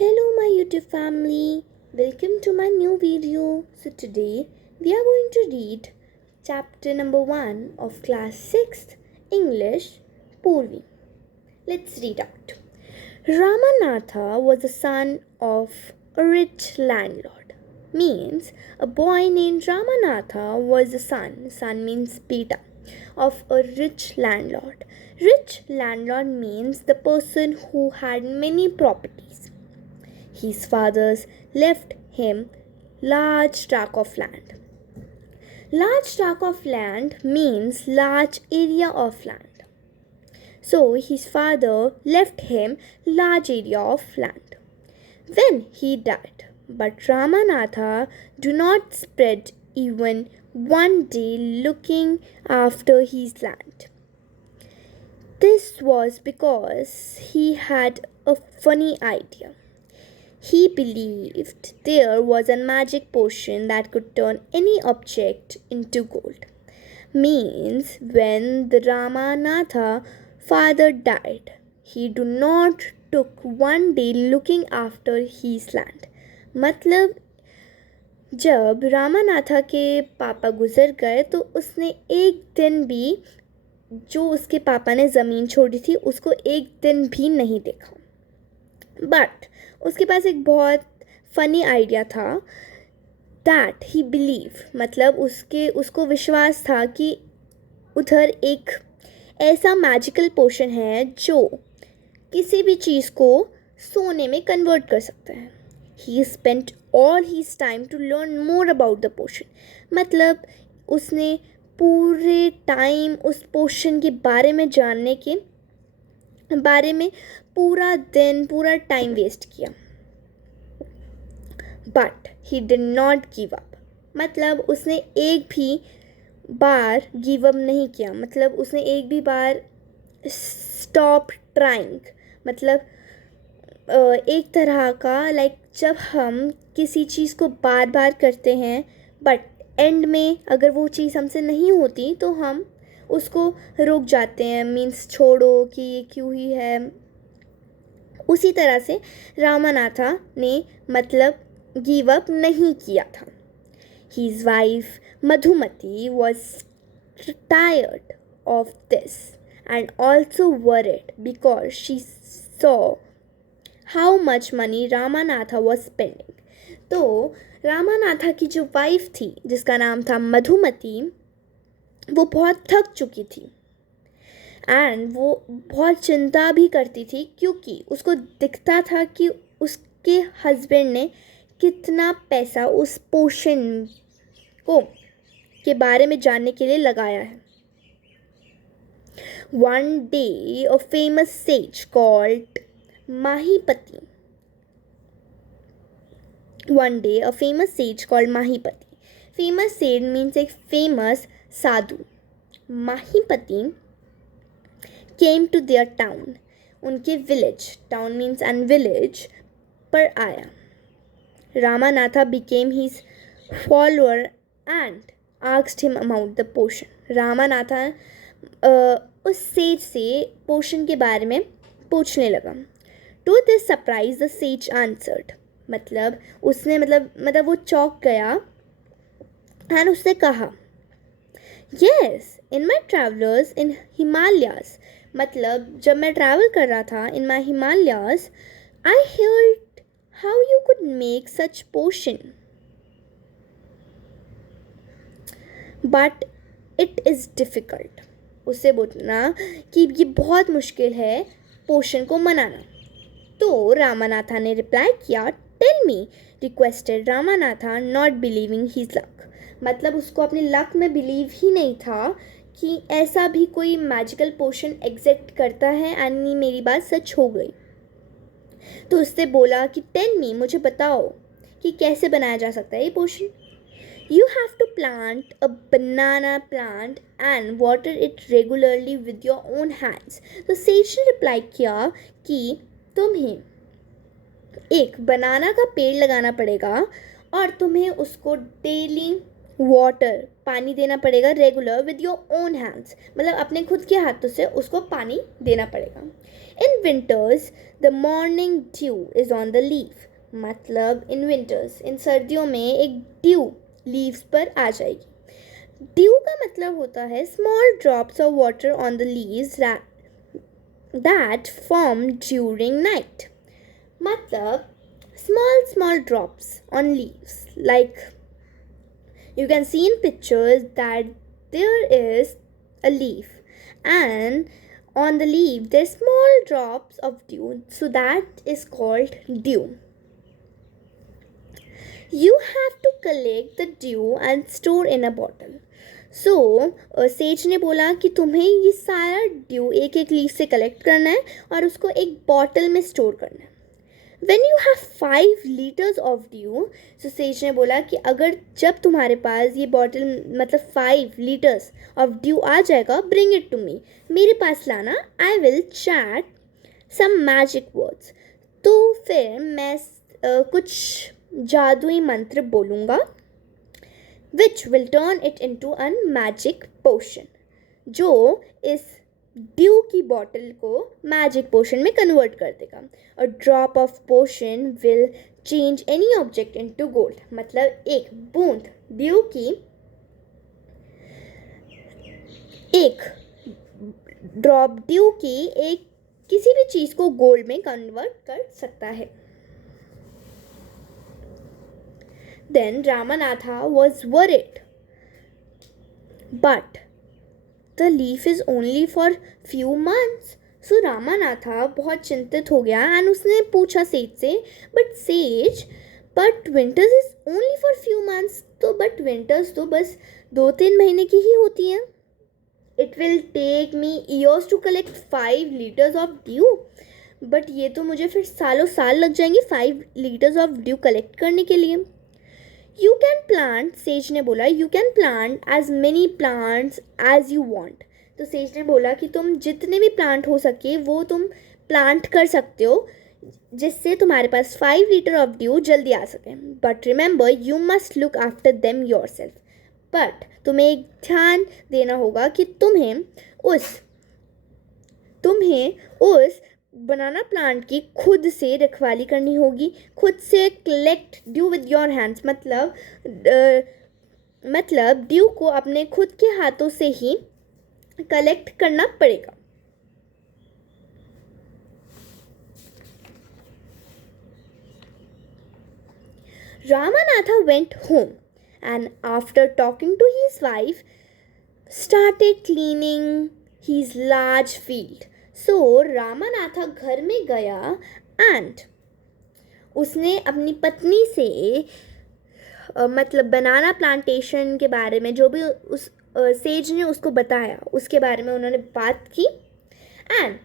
Hello my YouTube family, welcome to my new video. So today we are going to read chapter number 1 of class 6th English Purvi. Let's read out. Ramanatha was the son of a rich landlord. Means a boy named Ramanatha was the son means beta, of a rich landlord. Rich landlord means the person who had many properties. His fathers left him large tract of land. Large tract of land means large area of land. So his father left him large area of land. Then he died. But Ramanatha do not spread even one day looking after his land. This was because he had a funny idea. He believed there was a magic potion that could turn any object into gold. Means when the Ramanatha father died, he do not took one day looking after his land. मतलब जब रामानाथा के पापा गुजर गए तो उसने एक दिन भी जो उसके पापा ने ज़मीन छोड़ी थी उसको एक दिन भी नहीं देखा. बट उसके पास एक बहुत फ़नी आइडिया था. दैट ही बिलीव मतलब उसको विश्वास था कि उधर एक ऐसा मैजिकल पोशन है जो किसी भी चीज़ को सोने में कन्वर्ट कर सकता है. He spent all his time to learn more about the potion. मतलब उसने पूरे टाइम उस पोशन के बारे में जानने के बारे में पूरा दिन पूरा टाइम वेस्ट किया. But he did not give up. मतलब उसने एक भी बार गिव अप नहीं किया. मतलब उसने एक भी बार स्टॉप ट्राइंग. मतलब एक तरह का जब हम किसी चीज़ को बार बार करते हैं बट एंड में अगर वो चीज़ हमसे नहीं होती तो हम उसको रुक जाते हैं. मीन्स छोड़ो कि ये क्यों ही है. उसी तरह से रामानाथा ने मतलब गिव अप नहीं किया था. His wife Madhumati was tired of this and also worried because she saw how much money Ramanatha was spending. तो रामानाथा की जो वाइफ थी जिसका नाम था मधुमती वो बहुत थक चुकी थी एंड वो बहुत चिंता भी करती थी क्योंकि उसको दिखता था कि उसके हस्बैंड ने कितना पैसा उस पोशन को के बारे में जानने के लिए लगाया है. One day a famous sage called Mahipati. Famous sage means एक famous Sadhu. Mahipati came to their town. उनके village, town means and village पर आया. Ramanatha became his follower and asked him about the potion. Ramanatha उस says से पोशन के बारे में पूछने लगा. To this surprise the sage answered. मतलब उसने मतलब वो चौंक गया एंड उसने कहा Yes, in my travels in Himalayas. मतलब जब मैं ट्रैवल कर रहा था in my Himalayas, I heard how you could make such potion. But it is difficult. उससे बोलना कि ये बहुत मुश्किल है पोशन को बनाना. तो रामानाथा ने रिप्लाई किया tell me requested Ramanatha not believing his luck. मतलब उसको अपने लक में बिलीव ही नहीं था कि ऐसा भी कोई मैजिकल पोशन एग्जिस्ट करता है एंड मेरी बात सच हो गई. तो उससे बोला कि टेल मी मुझे बताओ कि कैसे बनाया जा सकता है ये potion. You have to plant a banana plant and water it regularly with your own hands. तो सेज ने रिप्लाई किया कि तुम्हें एक बनाना का पेड़ लगाना पड़ेगा और तुम्हें उसको डेली वाटर, पानी देना पड़ेगा regular with your own hands, मतलब अपने खुद के हाथों से उसको पानी देना पड़ेगा. In winters the morning due is on the leaf, मतलब इन विंटर्स, इन सर्दियों में एक ड्यू लीव्स पर आ जाएगी. ड्यू का मतलब होता है small drops of water on the leaves that form during night. मतलब small drops on leaves, like you can see in pictures that there is a leaf and on the leaf there's small drops of dew, so that is called dew. You have to collect the dew and store in a bottle. So says ने बोला कि तुम्हें ये सारा due एक एक leaf से collect करना है और उसको एक बॉटल में स्टोर करना है. When you have 5 liters of dew, so says ने बोला कि अगर जब तुम्हारे पास ये बॉटल मतलब 5 liters of dew आ जाएगा, bring it to me, मेरे पास लाना. I will chant some magic words. तो फिर मैं कुछ जादुई मंत्र बोलूँगा, which will turn it into a magic potion, जो इस ड्यू की बॉटल को मैजिक पोशन में कन्वर्ट कर देगा. A drop of potion will change any object into gold, मतलब एक बूंद ड्यू की, एक ड्रॉप ड्यू की एक किसी भी चीज़ को गोल्ड में कन्वर्ट कर सकता है. Then Ramanatha was worried, but the leaf is only for few months. So Ramanatha बहुत चिंतित हो गया and उसने पूछा सेज से, but winters is only for few months. तो but winters तो बस 2-3 महीने की ही होती हैं. It will take me years to collect 5 liters of dew. but ये तो मुझे फिर सालों साल लग जाएंगे 5 liters of dew कलेक्ट करने के लिए. You can plant, सेज ने बोला, you can plant as many plants as you want. तो सेज ने बोला कि तुम जितने भी प्लांट हो सके वो तुम प्लांट कर सकते हो जिससे तुम्हारे पास 5 लीटर ऑफ ड्यू जल्दी आ सके. But remember you must look after them your self. But तुम्हें एक ध्यान देना होगा कि तुम्हें उस बनाना प्लांट की खुद से रखवाली करनी होगी, खुद से collect due with your hands, मतलब ड्यू को अपने खुद के हाथों से ही कलेक्ट करना पड़ेगा. Ramanatha went home and after talking to his wife started cleaning his large field. So Ramanatha घर में गया एंड उसने अपनी पत्नी से मतलब बनाना प्लांटेशन के बारे में जो भी उस सेज ने उसको बताया उसके बारे में उन्होंने बात की. And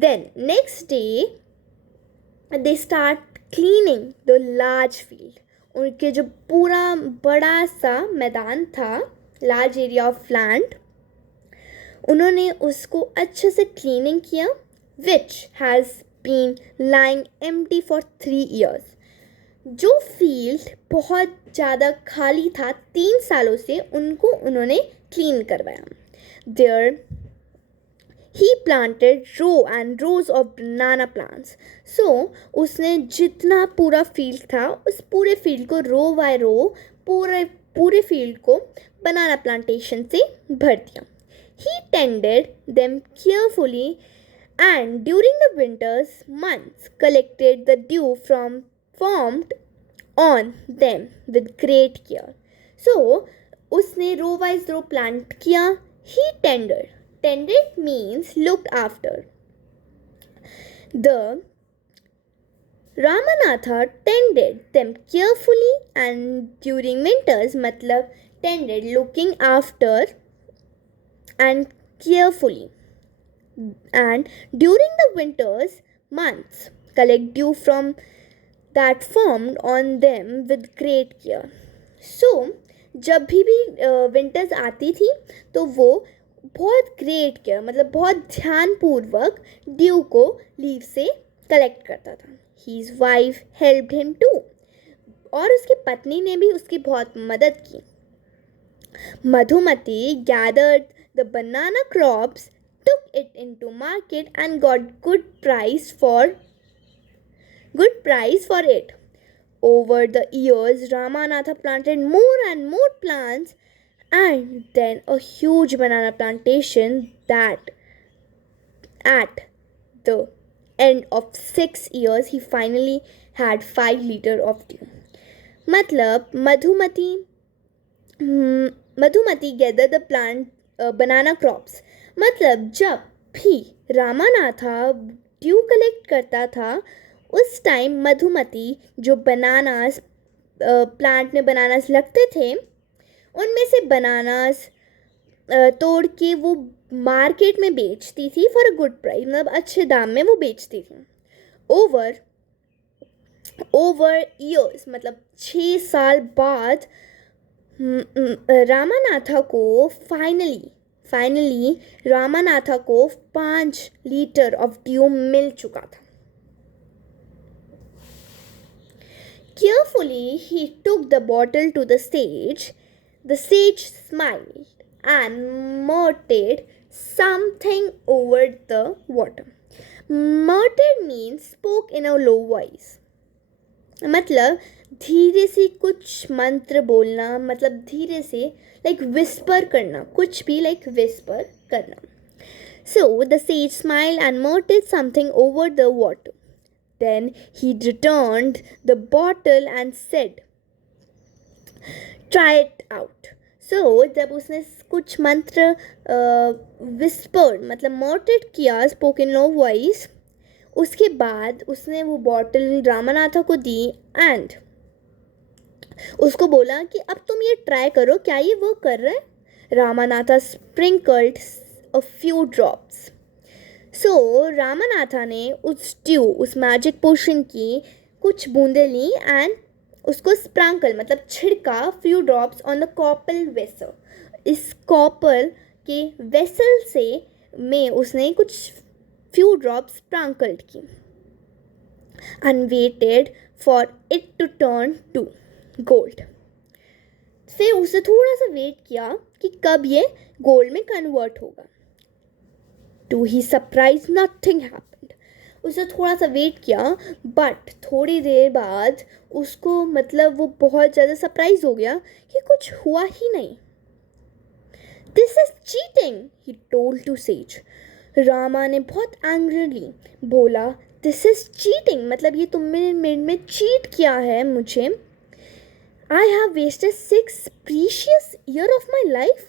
then next day they start cleaning the large field. उनके जो पूरा बड़ा सा मैदान था, लार्ज एरिया ऑफ लैंड, उन्होंने उसको अच्छे से क्लीनिंग किया. Which has been lying empty for 3 years. जो फील्ड बहुत ज़्यादा खाली था 3 सालों से, उनको उन्होंने क्लीन करवाया. There he planted row and rows of banana plants. So उसने जितना पूरा फील्ड था उस पूरे फील्ड को रो बाय रो पूरे फील्ड को बनाना प्लांटेशन से भर दिया. He tended them carefully and during the winter's months collected the dew formed on them with great care. So उसने रो वाइज रो प्लांट किया. He tended means looked after. The Ramanatha tended them carefully and during winters मतलब tended looking after and carefully, and during the winter's months collect dew from that formed on them with great care. So जब भी winters आती थी तो वो बहुत great care मतलब बहुत ध्यानपूर्वक ड्यू को लीव से कलेक्ट करता था. His wife helped him too, और उसकी पत्नी ने भी उसकी बहुत मदद की. Madhumati gathered the banana crops, took it into market and got good price for it. Over the years, Ramanatha planted more and more plants, and then a huge banana plantation that at the end of 6 years he finally had 5 liters of dew. मतलब Madhumati gather the plant banana crops, मतलब जब भी Ramanatha due collect करता था उस time Madhumati जो bananas plant में bananas लगते थे उनमें से बनानास तोड़ के वो मार्केट में बेचती थी फॉर अ गुड प्राइस, मतलब अच्छे दाम में वो बेचती थी. ओवर ईयर्स, मतलब 6 साल बाद फाइनली रामानाथा को 5 लीटर ऑफ ड्यू मिल चुका था. Carefully he took the bottle to the sage. The sage smiled and muttered something over the water. Muttered means spoke in a low voice. मतलब धीरे से कुछ मंत्र बोलना, मतलब धीरे से लाइक विस्पर करना, कुछ भी लाइक विस्पर करना. So the sage smiled and muttered something over the water. Then he returned the bottle and said, "Try it out." So जब उसने कुछ मंत्र विस्पर मतलब मर्टेड किया, स्पोकन लो वॉइस, उसके बाद उसने वो बॉटल रामानाथा को दी एंड उसको बोला कि अब तुम ये ट्राई करो, क्या ये वर्क कर रहा है. Ramanatha sprinkled a few drops. सो रामानाथा ने उस मैजिक पोशन की कुछ बूंदें ली एंड उसको स्प्रांकल मतलब छिड़का few drops on the copper vessel. इस कॉपर के वेसल से में उसने कुछ फ्यू ड्रॉप्स स्प्रांकल्ड की and waited for it to turn to gold. फिर उसे थोड़ा सा वेट किया कि कब ये गोल्ड में कन्वर्ट होगा. To his surprise, nothing happened. उसे थोड़ा सा वेट किया बट थोड़ी देर बाद उसको मतलब वो बहुत ज़्यादा सरप्राइज हो गया कि कुछ हुआ ही नहीं. This is cheating, he told to sage. Rama ने बहुत एंग्रीली बोला, This is cheating, मतलब ये तुमने मेरे में चीट किया है मुझे. I have wasted 6 precious years of my life.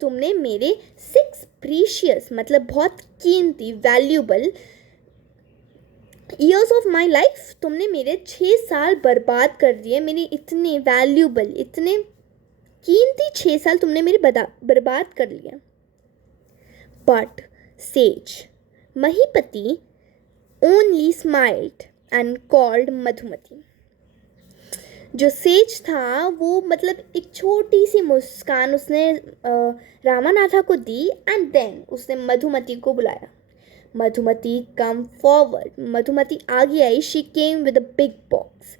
तुमने मेरे 6 प्रीशियस मतलब बहुत कीमती valuable years of my life, तुमने मेरे 6 साल बर्बाद कर दिए. मेरे इतने वैल्यूबल इतने कीमती 6 साल तुमने मेरे बर्बाद कर लिए. But sage Mahipati only smiled and called Madhumati. जो सेज था वो मतलब एक छोटी सी मुस्कान उसने रामानाथा को दी एंड देन उसने मधुमती को बुलाया. मधुमती कम फॉरवर्ड, मधुमती आगे आई. She came with a big box.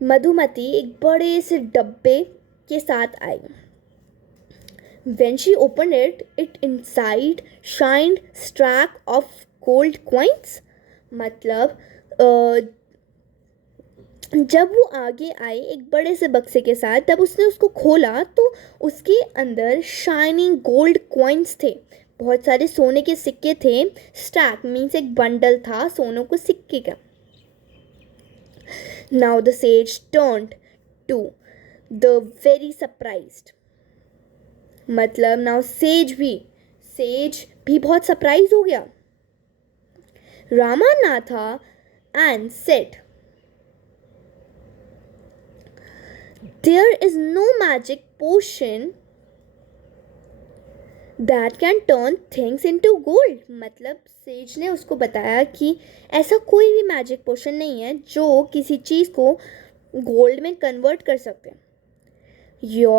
Madhumati एक बड़े से डब्बे के साथ आई. When she opened it, it inside shined stack of gold coins. मतलब जब वो आगे आई एक बड़े से बक्से के साथ, तब उसने उसको खोला तो उसके अंदर शाइनिंग गोल्ड कॉइन्स थे. बहुत सारे सोने के सिक्के थे. स्टैक मीन्स एक बंडल था सोनों को सिक्के का. Now the sage turned to the very surprised, मतलब नाउ सेज भी बहुत सरप्राइज हो गया. Ramanatha and said, There is no magic potion that can turn things into gold. मतलब सेज ने उसको बताया कि ऐसा कोई भी मैजिक पोशन नहीं है जो किसी चीज़ को गोल्ड में कन्वर्ट कर सकते. You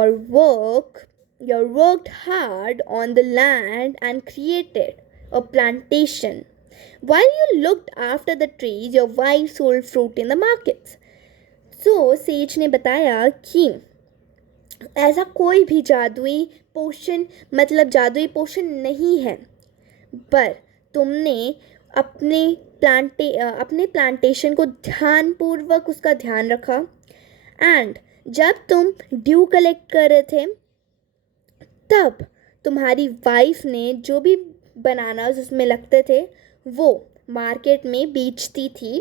worked hard on the land and created a plantation. While you looked after the trees, your wife sold fruit in the markets. So says ने बताया कि ऐसा कोई भी जादुई पोशन मतलब जादुई पोशन नहीं है, पर तुमने अपने प्लांटेशन को ध्यानपूर्वक उसका ध्यान रखा, एंड जब तुम ड्यू कलेक्ट कर रहे थे तब तुम्हारी वाइफ ने जो भी बनानास उसमें लगते थे वो मार्केट में बेचती थी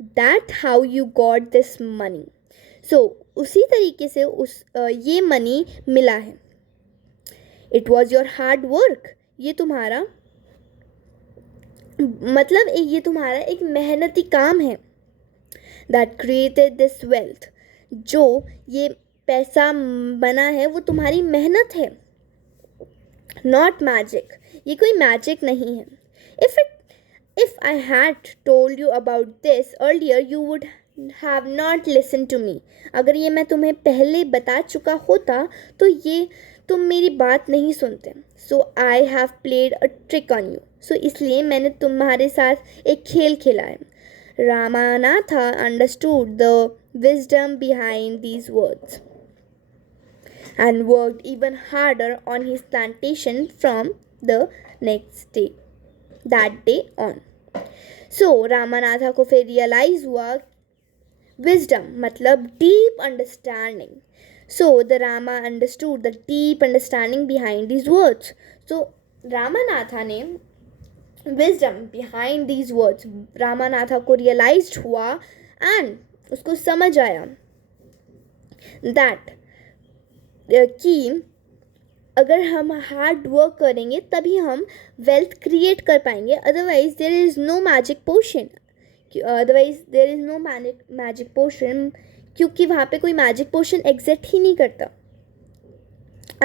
that how you got this money. So उसी तरीके से ये मनी मिला है। It was your hard work, ये तुम्हारा मतलब ये तुम्हारा एक मेहनती काम है। दैट क्रिएटेड दिस वेल्थ, जो ये पैसा बना है वो तुम्हारी मेहनत है, नॉट मैजिक, ये कोई मैजिक नहीं है। If I had told you about this earlier you would have not listen to me. अगर ये मैं तुम्हें पहले बता चुका होता तो ये तुम मेरी बात नहीं सुनते। So I have played a trick on you, so इसलिए मैंने तुम्हारे साथ एक खेल खेला है। Ramanatha understood the wisdom behind these words and worked even harder on his plantation from the next day, that day on. So Ramanatha को फिर realize हुआ wisdom मतलब deep understanding. So the Rama understood the deep understanding behind these words. So Ramanatha ने wisdom behind these words, Ramanatha को realised हुआ and उसको समझ आया दैट कि अगर हम हार्ड वर्क करेंगे तभी हम वेल्थ क्रिएट कर पाएंगे, otherwise there is no magic potion, क्योंकि वहाँ पे कोई मैजिक पोशन एग्जिस्ट ही नहीं करता।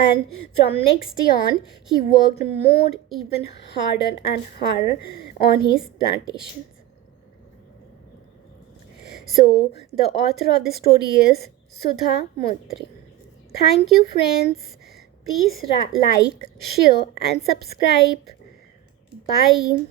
And from next day on, he worked more, even harder and harder on his plantations. So, the author of the story is Sudha Motri. Thank you, friends. Please like, share, and subscribe. Bye.